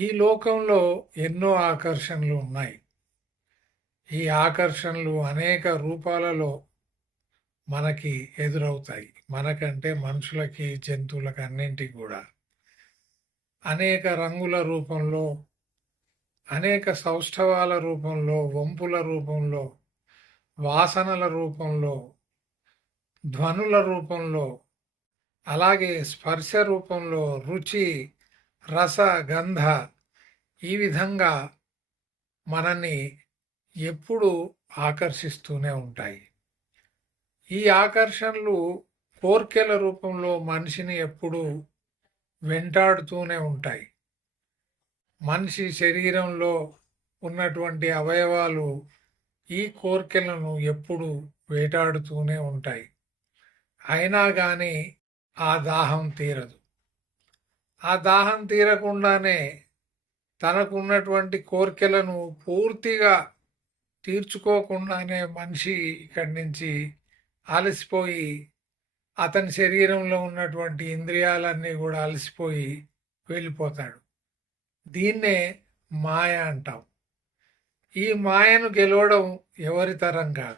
ఈ లోకంలో ఎన్నో ఆకర్షణలు ఉన్నాయి. ఈ ఆకర్షణలు అనేక రూపాలలో మనకి ఎదురవుతాయి. మనకంటే మనుషులకి, జంతువులకి అన్నింటికి కూడా. అనేక రంగుల రూపంలో, అనేక సౌష్ఠవాల రూపంలో, వంపుల రూపంలో, వాసనల రూపంలో, ధ్వనుల రూపంలో, అలాగే స్పర్శ రూపంలో, రుచి, రస, గంధ ఈ విధంగా మనల్ని ఎప్పుడూ ఆకర్షిస్తూనే ఉంటాయి. ఈ ఆకర్షణలు కోర్కెల రూపంలో మనిషిని ఎప్పుడూ వెంటాడుతూనే ఉంటాయి. మనిషి శరీరంలో ఉన్నటువంటి అవయవాలు ఈ కోర్కెలను ఎప్పుడు వేటాడుతూనే ఉంటాయి. అయినా కానీ ఆ దాహం తీరదు. ఆ దాహం తీరకుండానే తనకున్నటువంటి కోర్కెలను పూర్తిగా తీర్చుకోకుండానే మనిషి ఇక్కడి నుంచి అలసిపోయి అతని శరీరంలో ఉన్నటువంటి ఇంద్రియాలన్నీ కూడా అలసిపోయి వెళ్ళిపోతాడు. దీన్నే మాయ అంటాం. ఈ మాయను గెలవడం ఎవరి తరం కాదు.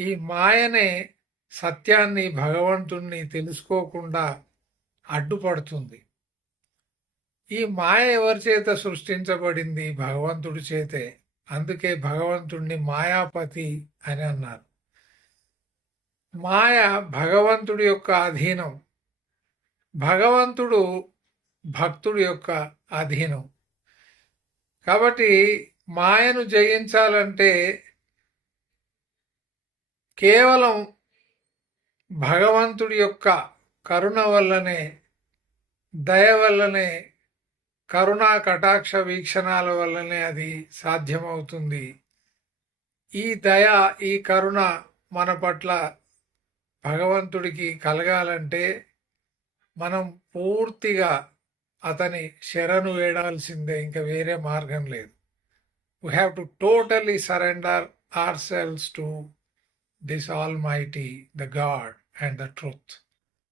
ఈ మాయనే సత్యాన్ని, భగవంతుణ్ణి తెలుసుకోకుండా అడ్డుపడుతుంది. ఈ మాయ ఎవరి చేత సృష్టించబడింది? భగవంతుడి చేతే. అందుకే భగవంతుణ్ణి మాయాపతి అని అన్నారు. మాయ భగవంతుడి యొక్క అధీనం. భగవంతుడు భక్తుడి యొక్క అధీనం. కాబట్టి మాయను జయించాలంటే కేవలం భగవంతుడి యొక్క కరుణ వల్లనే, దయ వల్లనే, కరుణా కటాక్ష వీక్షణాల వల్లనే అది సాధ్యమవుతుంది. ఈ దయ, ఈ కరుణ మన పట్ల భగవంతుడికి కలగాలంటే మనం పూర్తిగా అతని శరణు వేడాల్సిందే. ఇంకా వేరే మార్గం లేదు. We have to totally surrender ourselves to this Almighty, the God and the truth.